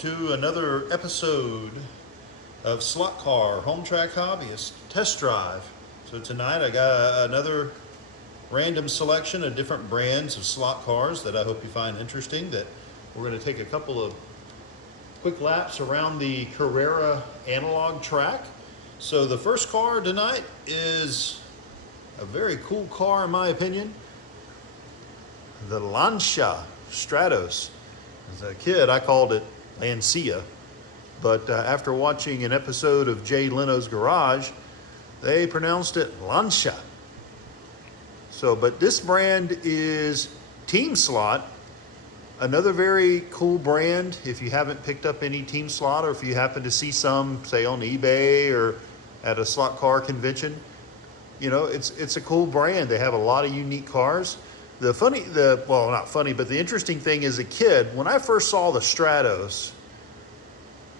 to another episode of Slot Car Home Track Hobbyist Test Drive. So tonight I got another random selection of different brands of slot cars that I hope you find interesting, that we're going to take a couple of quick laps around the Carrera analog track. So the first car tonight is a very cool car in my opinion, the Lancia Stratos. As a kid, I called it Lancia, but after watching an episode of Jay Leno's Garage, they pronounced it Lancia. So, but this brand is Team Slot, another very cool brand. If you haven't picked up any Team Slot, or if you happen to see some, say on eBay or at a slot car convention, you know, it's a cool brand. They have a lot of unique cars. Well, not funny, but the interesting thing as a kid, when I first saw the Stratos,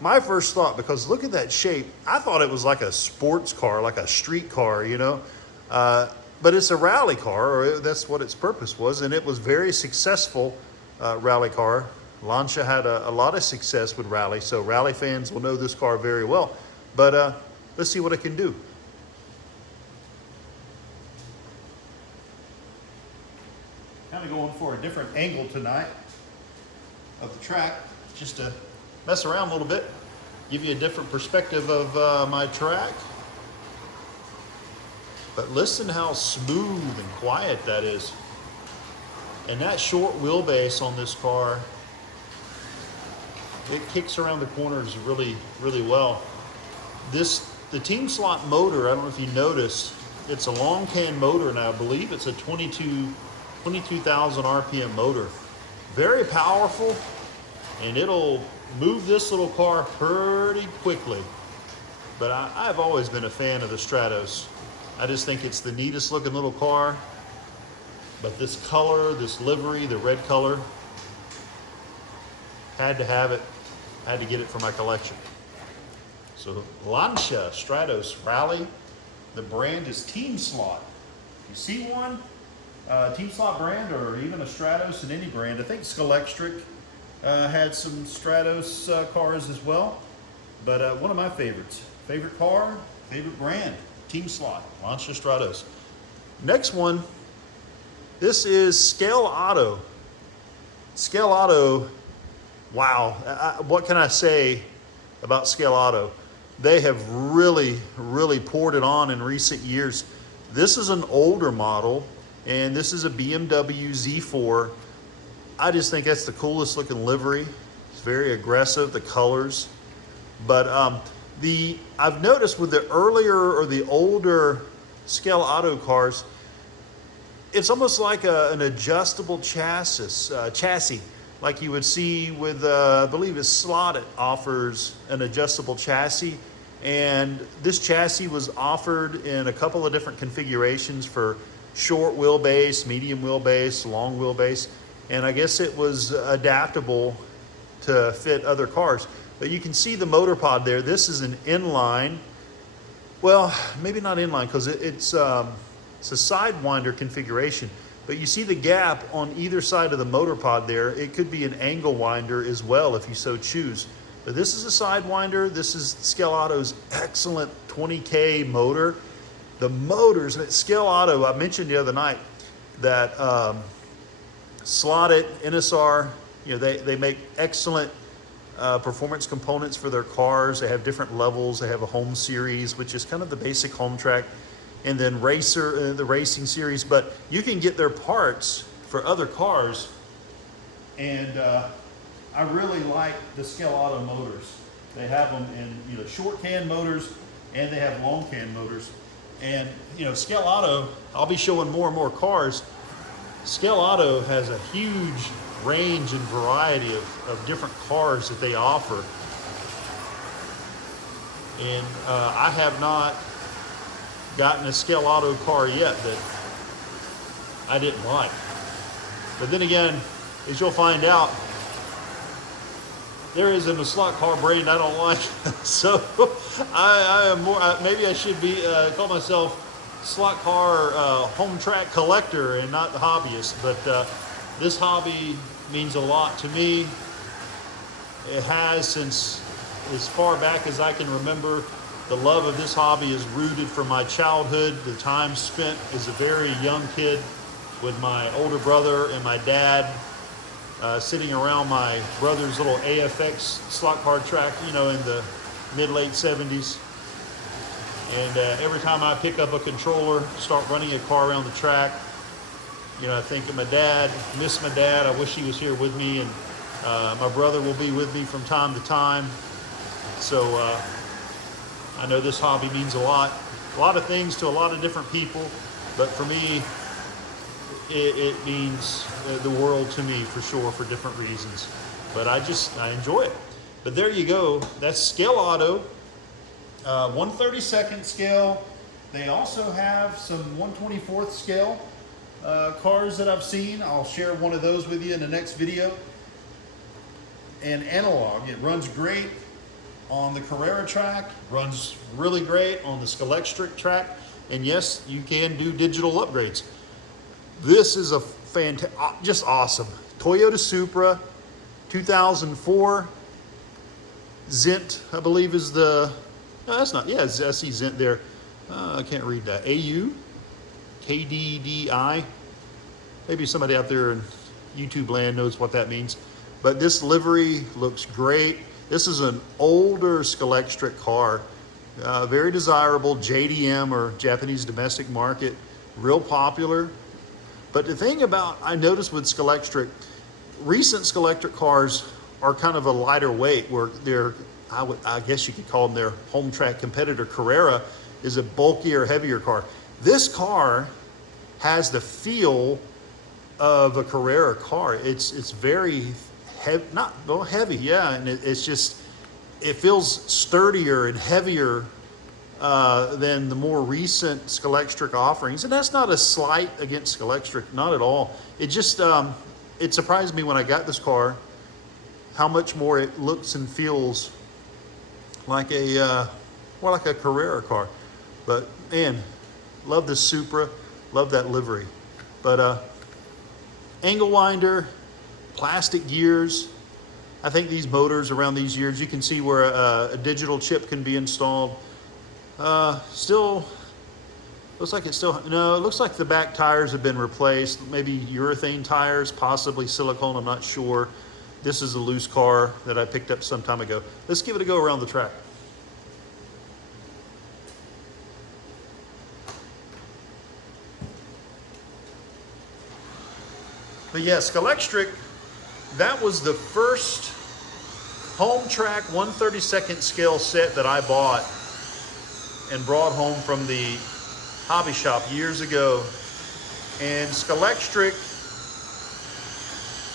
my first thought, because look at that shape, I thought it was like a sports car, like a street car, you know. But it's a rally car, or that's what its purpose was, and it was very successful rally car. Lancia had a lot of success with rally, so rally fans will know this car very well. But let's see what it can do. Kind of going for a different angle tonight of the track, just to mess around a little bit, give you a different perspective of my track. But listen how smooth and quiet that is. And that short wheelbase on this car, it kicks around the corners really, really well. The Team Slot motor, I don't know if you noticed, it's a long can motor, and I believe it's a 22,000 RPM motor. Very powerful, and it'll move this little car pretty quickly. But I've always been a fan of the Stratos. I just think it's the neatest looking little car. But this color, this livery, the red color, had to have it. Had to get it for my collection. So Lancia Stratos Rally. The brand is Team Slot. You see one? Team Slot brand, or even a Stratos in any brand. I think Scalextric had some Stratos cars as well. But one of my favorites. Favorite car, favorite brand. Team Slot, Lancia Stratos. Next one, this is Scale Auto. Scale Auto, wow. What can I say about Scale Auto? They have really, really poured it on in recent years. This is an older model, and this is a BMW Z4. I just think that's the coolest looking livery. It's very aggressive, the colors. But I've noticed with the earlier or the older Scale Auto cars, it's almost like an adjustable chassis, like you would see with, I believe it's Slot. It offers an adjustable chassis. And this chassis was offered in a couple of different configurations for short wheelbase, medium wheelbase, long wheelbase. And I guess it was adaptable to fit other cars. But you can see the motor pod there. This is an inline. Well, maybe not inline, because it's a sidewinder configuration. But you see the gap on either side of the motor pod there. It could be an angle winder as well if you so choose. But this is a sidewinder. This is Scale Auto's excellent 20K motor. The motors at Scale Auto, I mentioned the other night that slotted NSR, you know, they make excellent performance components for their cars. They have different levels. They have a home series, which is kind of the basic home track, and then the racing series. But you can get their parts for other cars, and I really like the Scale Auto motors. They have them in, you know, short can motors, and they have long can motors. And you know, Scale Auto, I'll be showing more and more cars. Scale Auto has a huge range and variety of different cars that they offer. And I have not gotten a Scale Auto car yet that I didn't like. But then again, as you'll find out, there isn't a slot car brand I don't like. So I am more, maybe I should be call myself slot car home track collector and not the hobbyist. But this hobby means a lot to me. It has since as far back as I can remember. The love of this hobby is rooted from my childhood, the time spent as a very young kid with my older brother and my dad, sitting around my brother's little AFX slot car track, you know, in the mid-late 70s. And every time I pick up a controller, start running a car around the track, you know, I think of my dad, miss my dad. I wish he was here with me, and my brother will be with me from time to time. So I know this hobby means a lot of things to a lot of different people, but for me, it means the world to me for sure, for different reasons. But I enjoy it. But there you go. That's Scale Auto, 1/32nd scale. They also have some 1/24th scale cars that I've seen. I'll share one of those with you in the next video. And analog, it runs great on the Carrera track, runs really great on the Scalextric track, and yes, you can do digital upgrades. This is a just awesome. Toyota Supra, 2004. Zint, I believe is the, no, that's not, yeah, I see Zint there. I can't read that. AU, KDDI. Maybe somebody out there in YouTube land knows what that means. But this livery looks great. This is an older Scalextric car, very desirable, JDM or Japanese domestic market, real popular. But the thing about, I noticed with Scalextric, recent Scalextric cars are kind of a lighter weight, where they're, I guess you could call them their home track competitor. Carrera is a bulkier, heavier car. This car has the feel of a Carrera car. It's very heavy, not well, heavy, yeah, and it's just, it feels sturdier and heavier than the more recent Scalextric offerings. And that's not a slight against Scalextric, not at all. It just, it surprised me when I got this car how much more it looks and feels like a, more like a Carrera car. But man, love this Supra, love that livery. But angle winder, plastic gears. I think these motors around these gears, you can see where a digital chip can be installed. Still, looks like it's still, no, it looks like the back tires have been replaced. Maybe urethane tires, possibly silicone, I'm not sure. This is a loose car that I picked up some time ago. Let's give it a go around the track. But yeah, Scalextric, that was the first home track 1/32nd scale set that I bought and brought home from the hobby shop years ago. And Scalextric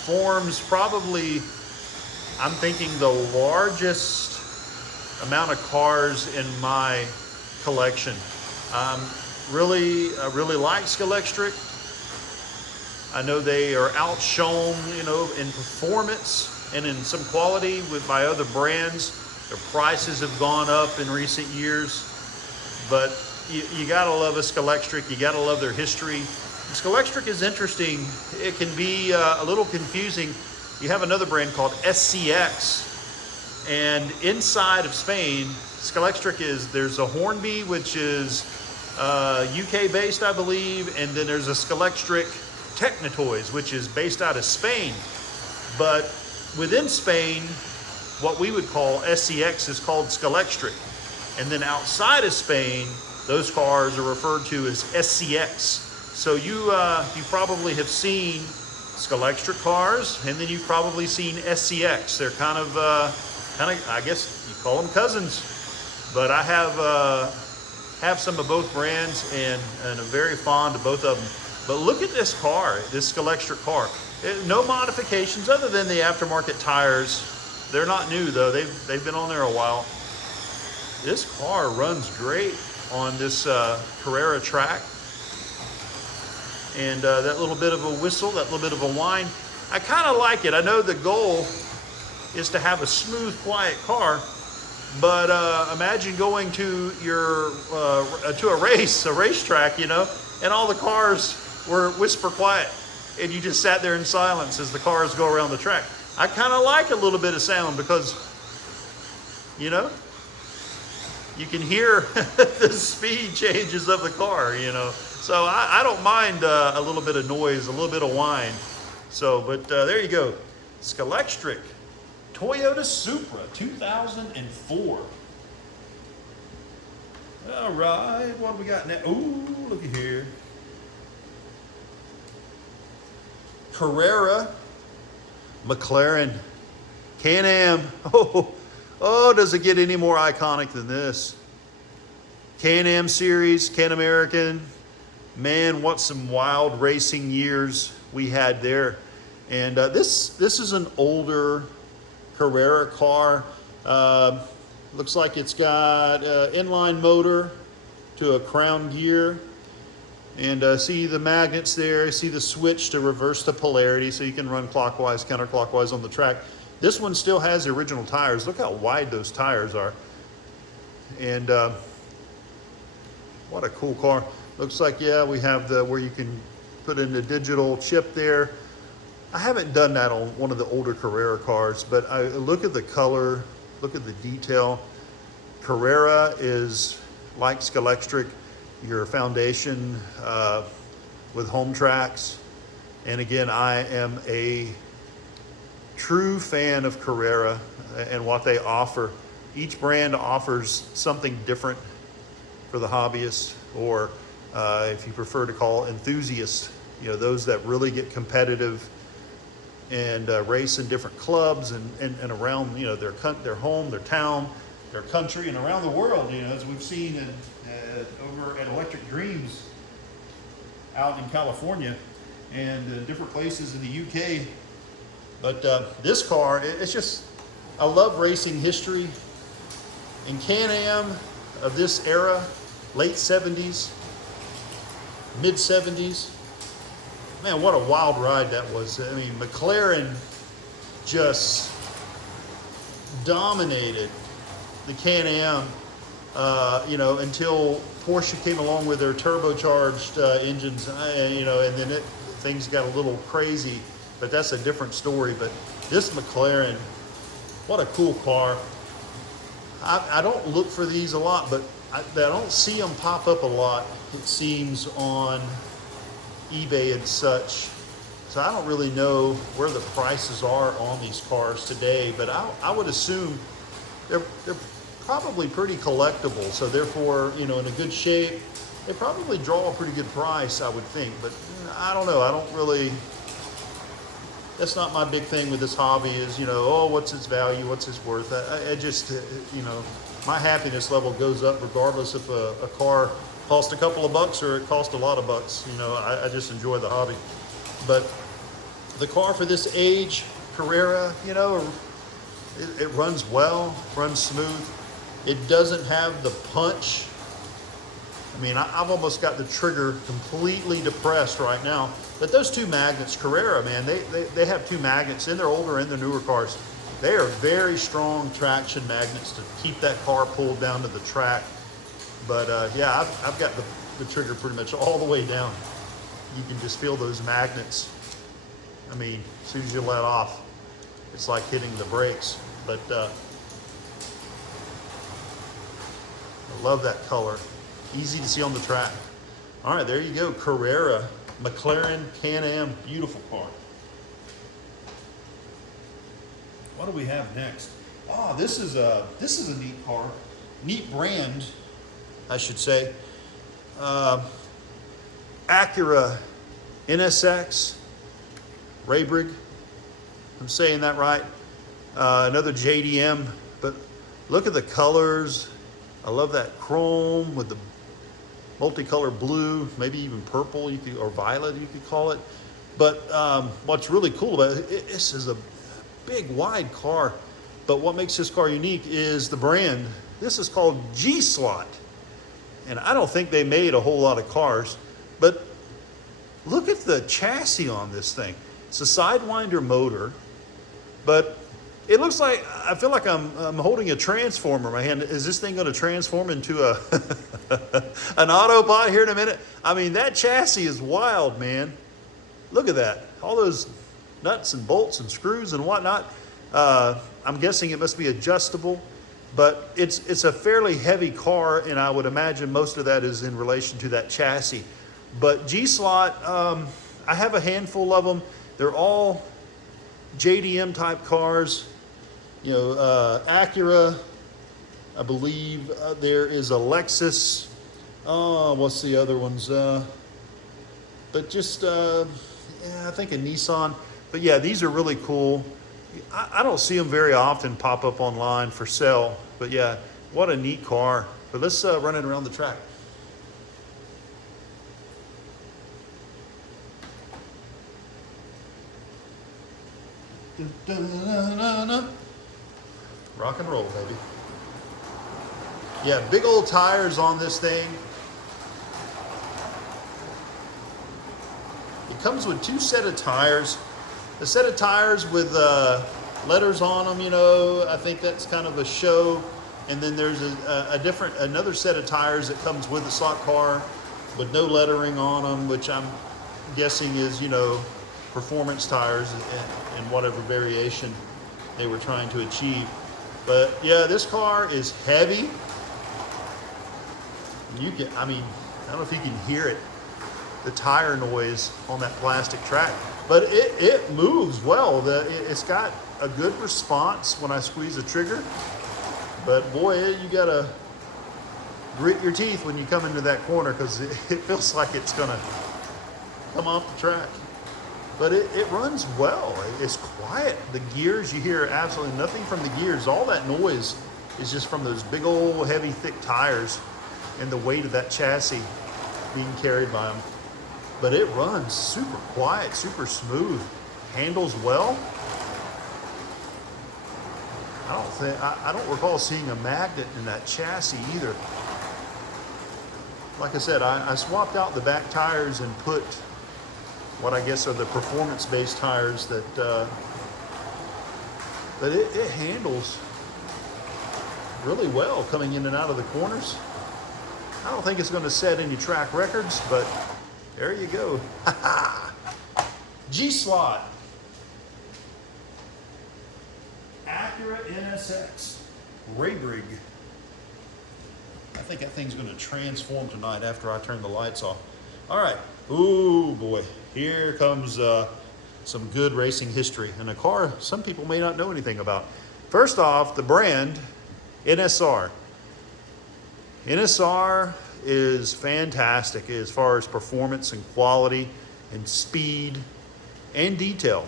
forms probably, I'm thinking, the largest amount of cars in my collection. I really like Scalextric. I know they are outshone, you know, in performance and in some quality by other brands. Their prices have gone up in recent years, but you gotta love a Scalextric. You gotta love their history. Scalextric is interesting. It can be a little confusing. You have another brand called SCX, and inside of Spain, Scalextric there's a Hornby, which is UK based, I believe, and then there's a Scalextric Technotoys, which is based out of Spain. But within Spain, what we would call SCX is called Scalextric. And then outside of Spain, those cars are referred to as SCX. So you probably have seen Scalextric cars, and then you've probably seen SCX. They're kind of, I guess you call them cousins. But I have some of both brands, and I'm very fond of both of them. But look at this car, this Scalextric car. No modifications other than the aftermarket tires. They're not new though, they've been on there a while. This car runs great on this Carrera track. And that little bit of a whistle, that little bit of a whine, I kind of like it. I know the goal is to have a smooth, quiet car, but imagine going to a racetrack, you know, and all the cars were whisper quiet, and you just sat there in silence as the cars go around the track. I kind of like a little bit of sound because, you know, you can hear the speed changes of the car, you know. So I don't mind a little bit of noise, a little bit of whine. So, but there you go. Scalextric Toyota Supra 2004. All right, what do we got now? Ooh, looky here. Carrera, McLaren, Can-Am. Oh, does it get any more iconic than this? Can-Am series, Can-American. Man, what some wild racing years we had there. And this is an older Carrera car. Looks like it's got inline motor to a crown gear. And see the magnets there, see the switch to reverse the polarity so you can run clockwise, counterclockwise on the track. This one still has the original tires. Look how wide those tires are. And what a cool car. Looks like, yeah, we have the where you can put in the digital chip there. I haven't done that on one of the older Carrera cars, but I look at the color, look at the detail. Carrera is like Scalextric, your foundation with home tracks. And again, I am a true fan of Carrera and what they offer. Each brand offers something different for the hobbyists, or if you prefer to call it enthusiasts, you know, those that really get competitive and race in different clubs and around, you know, their home, their town, their country, and around the world, you know, as we've seen over at Electric Dreams out in California and different places in the UK. But this car, it's just, I love racing history. And Can-Am of this era, late 70s, mid 70s, man, what a wild ride that was. I mean, McLaren just dominated the Can-Am, you know, until Porsche came along with their turbocharged engines, you know, and then things got a little crazy, but that's a different story. But this McLaren, what a cool car. I don't look for these a lot, but I don't see them pop up a lot, it seems, on eBay and such. So I don't really know where the prices are on these cars today, but I would assume they're probably pretty collectible. So therefore, you know, in a good shape, they probably draw a pretty good price, I would think. But I don't know. I don't really, that's not my big thing with this hobby is, you know, oh, what's its value? What's its worth? I just, you know, my happiness level goes up regardless if a car cost a couple of bucks or it cost a lot of bucks. You know, I just enjoy the hobby. But the car for this age, Carrera, you know, it runs well, runs smooth. It doesn't have the punch. I mean, I've almost got the trigger completely depressed right now. But those two magnets, Carrera, man, they have two magnets in their older and their newer cars. They are very strong traction magnets to keep that car pulled down to the track. But yeah, I've got the trigger pretty much all the way down. You can just feel those magnets. I mean, as soon as you let off, it's like hitting the brakes. But I love that color. Easy to see on the track. All right, there you go. Carrera, McLaren, Can-Am, beautiful car. What do we have next? Oh, this is a neat car, neat brand, I should say. Acura NSX, Raybrig. I'm saying that right. Another JDM, but look at the colors. I love that chrome with the multicolor blue, maybe even purple, or violet, you could call it. But what's really cool about it, this is a big, wide car. But what makes this car unique is the brand. This is called G-Slot. And I don't think they made a whole lot of cars, but look at the chassis on this thing. It's a Sidewinder motor, but it looks like, I feel like I'm holding a transformer in my hand. Is this thing going to transform into a an Autobot here in a minute? I mean, that chassis is wild, man. Look at that. All those nuts and bolts and screws and whatnot. I'm guessing it must be adjustable, but it's a fairly heavy car, and I would imagine most of that is in relation to that chassis. But G-Slot, I have a handful of them. They're all JDM type cars. You know, Acura, I believe there is a Lexus. What's the other ones? But just, yeah, I think a Nissan. But yeah, these are really cool. I don't see them very often pop up online for sale. But yeah, what a neat car. But let's run it around the track. Rock and roll, baby. Yeah, big old tires on this thing. It comes with two set of tires. A set of tires with letters on them, you know, I think that's kind of a show. And then there's another set of tires that comes with the slot car with no lettering on them, which I'm guessing is, you know, performance tires and whatever variation they were trying to achieve. But yeah, this car is heavy. You can, I mean, I don't know if you can hear it, the tire noise on that plastic track, but it moves well. It's got a good response when I squeeze the trigger, but boy, you gotta grit your teeth when you come into that corner because it feels like it's gonna come off the track. But it runs well. It's quiet. The gears, you hear absolutely nothing from the gears. All that noise is just from those big old heavy thick tires and the weight of that chassis being carried by them. But it runs super quiet, super smooth, handles well. I don't recall seeing a magnet in that chassis either. Like I said, I swapped out the back tires and put what I guess are the performance-based tires that, but it handles really well coming in and out of the corners. I don't think it's going to set any track records, but there you go. G-Slot. Acura NSX. Ray-Brig. I think that thing's going to transform tonight after I turn the lights off. All right. Ooh, boy. Here comes some good racing history. And a car some people may not know anything about. First off, the brand, NSR. NSR is fantastic as far as performance and quality and speed and detail.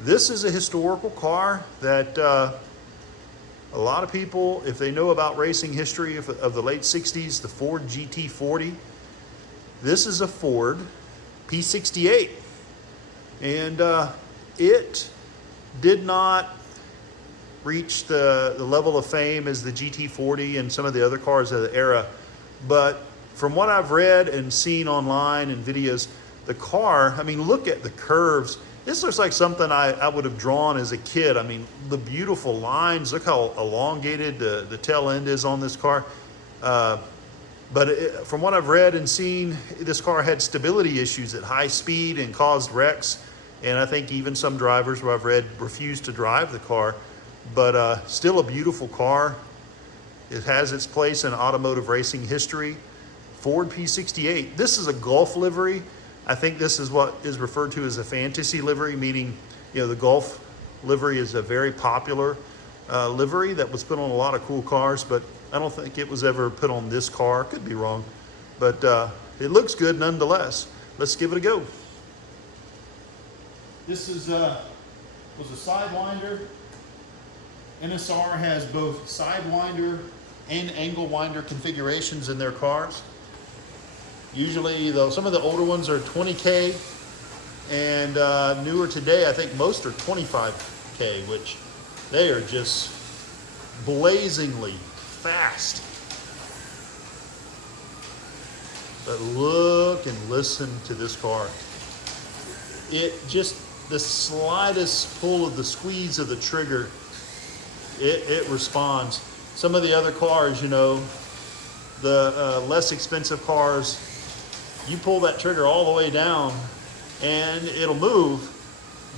This is a historical car that a lot of people, if they know about racing history of the late 60s, the Ford GT40, this is a Ford P68. And it did not reach the level of fame as the GT40 and some of the other cars of the era. But from what I've read and seen online and videos, the car, I mean, look at the curves. This looks like something I would have drawn as a kid. I mean, the beautiful lines, look how elongated the tail end is on this car. But from what I've read and seen, this car had stability issues at high speed and caused wrecks. And I think even some drivers who I've read refused to drive the car. But still a beautiful car. It has its place in automotive racing history. Ford P68. This is a Gulf livery. I think this is what is referred to as a fantasy livery, meaning, you know, the Gulf livery is a very popular livery that was put on a lot of cool cars, but I don't think it was ever put on this car. Could be wrong, but it looks good nonetheless. Let's give it a go. This is was a Sidewinder. NSR has both Sidewinder and angle winder configurations in their cars. Usually, though, some of the older ones are 20K, and newer today, I think most are 25K, which they are just blazingly fast. But look and listen to this car. It just, the slightest pull of the squeeze of the trigger, it responds. Some of the other cars, you know, the less expensive cars, you pull that trigger all the way down and it'll move,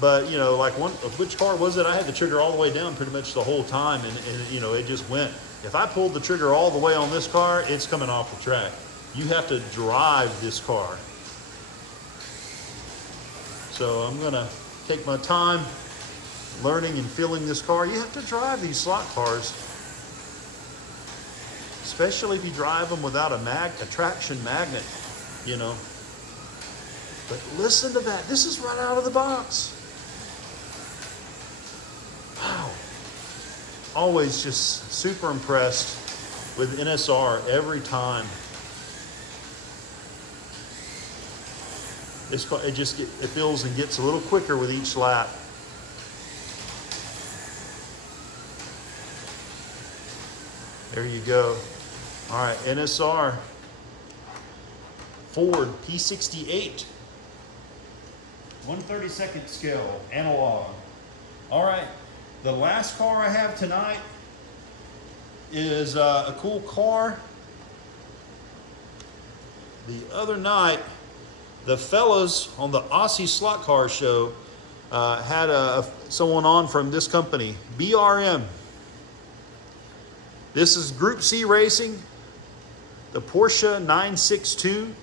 But, you know, like which car was it? I had the trigger all the way down pretty much the whole time, and you know, it just went. If I pulled the trigger all the way on this car, it's coming off the track. You have to drive this car. So I'm gonna take my time learning and feeling this car. You have to drive these slot cars, especially if you drive them without a traction magnet, you know. But listen to that. This is right out of the box. Wow. Always just super impressed with NSR every time. This car, it feels and gets a little quicker with each lap. There you go. All right, NSR Ford P68. 1/32 scale, analog. All right, the last car I have tonight is a cool car. The other night, the fellas on the Aussie Slot Car Show had someone on from this company, BRM. This is Group C Racing, the Porsche 962.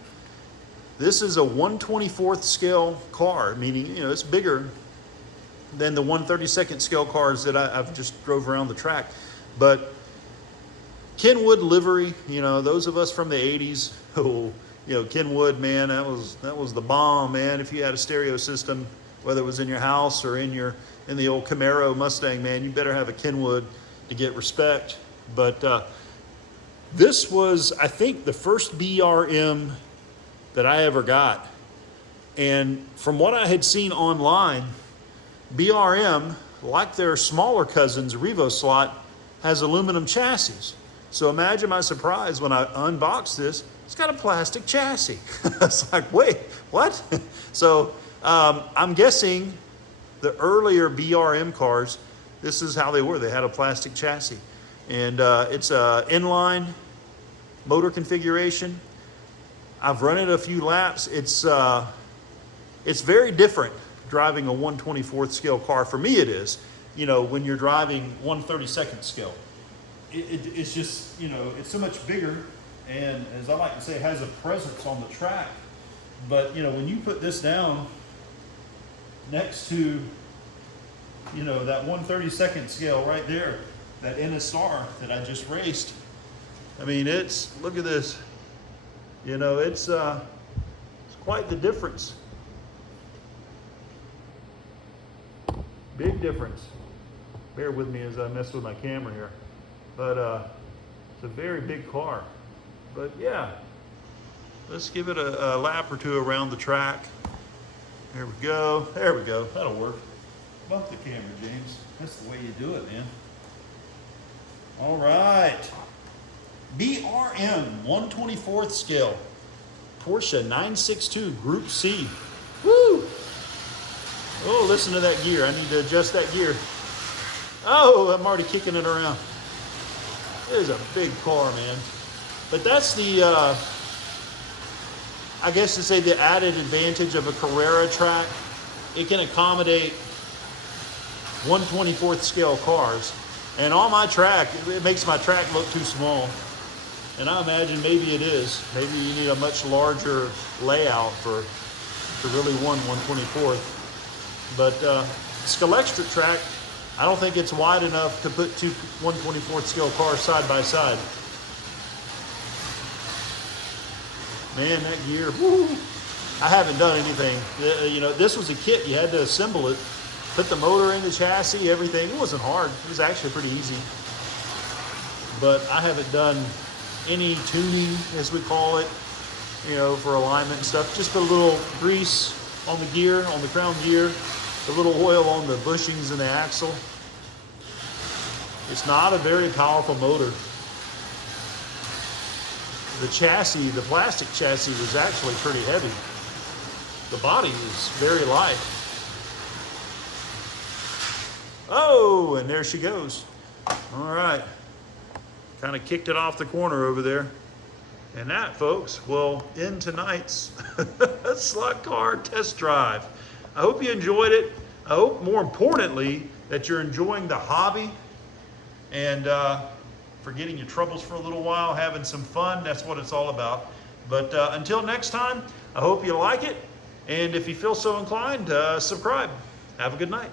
This is a 1/24 scale car, meaning, you know, it's bigger than the 1/32 scale cars that I've just drove around the track. But Kenwood livery, you know, those of us from the 80s, oh, you know, Kenwood, man, that was the bomb, man. If you had a stereo system, whether it was in your house or in the old Camaro Mustang, man, you better have a Kenwood to get respect. But this was, I think, the first BRM that I ever got. And from what I had seen online, BRM, like their smaller cousins, Revo Slot, has aluminum chassis. So imagine my surprise when I unboxed this. It's got a plastic chassis. It's like, wait, what? So I'm guessing the earlier BRM cars, this is how they were. They had a plastic chassis. And it's a inline motor configuration. I've run it a few laps. It's very different driving a 1/24 scale car. For me, it is. You know, when you're driving 1/32 scale, it's just, you know, it's so much bigger, and as I like to say, it has a presence on the track. But you know, when you put this down next to, you know, that 1/32 scale right there, that NSR that I just raced, I mean, look at this. You know, it's quite the difference. Big difference. Bear with me as I mess with my camera here. But it's a very big car. But yeah, let's give it a lap or two around the track. There we go. There we go. That'll work. Bump the camera, James. That's the way you do it, man. All right. BRM 1/24 scale Porsche 962 Group C. Woo! Oh, listen to that gear. I need to adjust that gear. Oh, I'm already kicking it around. It is a big car, man. But that's the, I guess to say, the added advantage of a Carrera track. It can accommodate 1/24 scale cars. And on my track, it makes my track look too small. And I imagine maybe it is. Maybe you need a much larger layout to really run 1/24. But Scalextric track, I don't think it's wide enough to put two 1/24 scale cars side by side. Man, that gear, whoo. I haven't done anything. You know, this was a kit. You had to assemble it, put the motor in the chassis, everything. It wasn't hard. It was actually pretty easy. But I haven't done any tuning, as we call it, you know, for alignment and stuff. Just a little grease on the gear, on the crown gear, a little oil on the bushings and the axle. It's not a very powerful motor. The chassis, the plastic chassis, was actually pretty heavy. The body is very light. Oh, and there she goes. All right. Kind of kicked it off the corner over there. And that, folks, will end tonight's slot car test drive. I hope you enjoyed it. I hope, more importantly, that you're enjoying the hobby and forgetting your troubles for a little while, having some fun. That's what it's all about. But until next time, I hope you like it. And if you feel so inclined, subscribe. Have a good night.